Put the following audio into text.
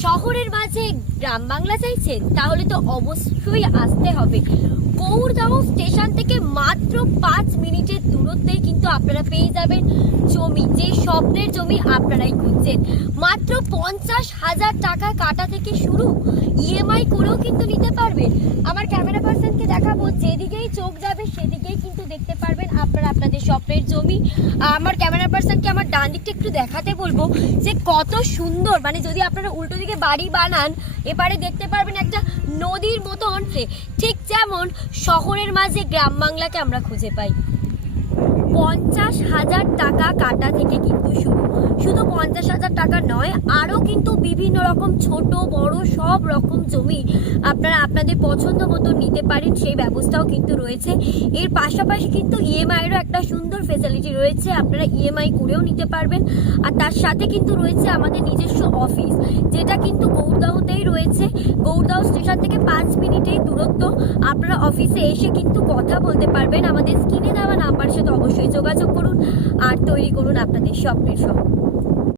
শহরের মাঝে গ্রাম বাংলা চাইছেন, তাহলে তো অবশ্যই আসতে হবে। গৌড়দহ স্টেশন থেকে মাত্র 5 মিনিটের দূরত্বেই কিন্তু আপনারা পেয়ে যাবেন জমি, যে স্বপ্নের জমি আপনারাই খুঁজছেন। মাত্র 50,000 টাকা কাটা থেকে শুরু, ইএমআই করেও কিন্তু নিতে পারবেন। আমার ক্যামেরা পার্সনকে দেখাবো, যেদিকেই চোখ যাবে সেদিকেই কিন্তু দেখতে পারবেন আপনারা আপনাদের স্বপ্নের জমি। আমার ক্যামেরা পার্সনকে আমার ডান দিকটা একটু দেখাতে বলবো যে কত সুন্দর, মানে যদি আপনারা উল্টো দিকে বাড়ি বানান, এবারে দেখতে পারবেন একটা নদীর মতো অন্ত্রে, ঠিক যেমন শহরের মাঝে গ্রাম বাংলাকে আমরা খুঁজে পাই। 50,000 টাকা কাটা থেকে কিন্তু শুধু 50,000 টাকা নয়, আরও কিন্তু বিভিন্ন রকম ছোট বড় সব রকম জমি আপনারা আপনাদের পছন্দ মতো নিতে পারেন, সেই ব্যবস্থাও কিন্তু রয়েছে। এর পাশাপাশি কিন্তু ইএমআইয়েরও একটা সুন্দর ফেসিলিটি রয়েছে, আপনারা ইএমআই করেও নিতে পারবেন। আর তার সাথে কিন্তু রয়েছে আমাদের নিজস্ব অফিস, যেটা কিন্তু গৌড়দহতেই রয়েছে। গৌড়দহ স্টেশন থেকে 5 মিনিটেই দূরত্ব। আপনারা অফিসে এসে কিন্তু কথা বলতে পারবেন। আমাদের স্ক্রিনে দেওয়া নাম্বারের সাথে অবশ্যই যোগাযোগ করুন আর তৈরি করুন আপনাদের স্বপ্নের শহর।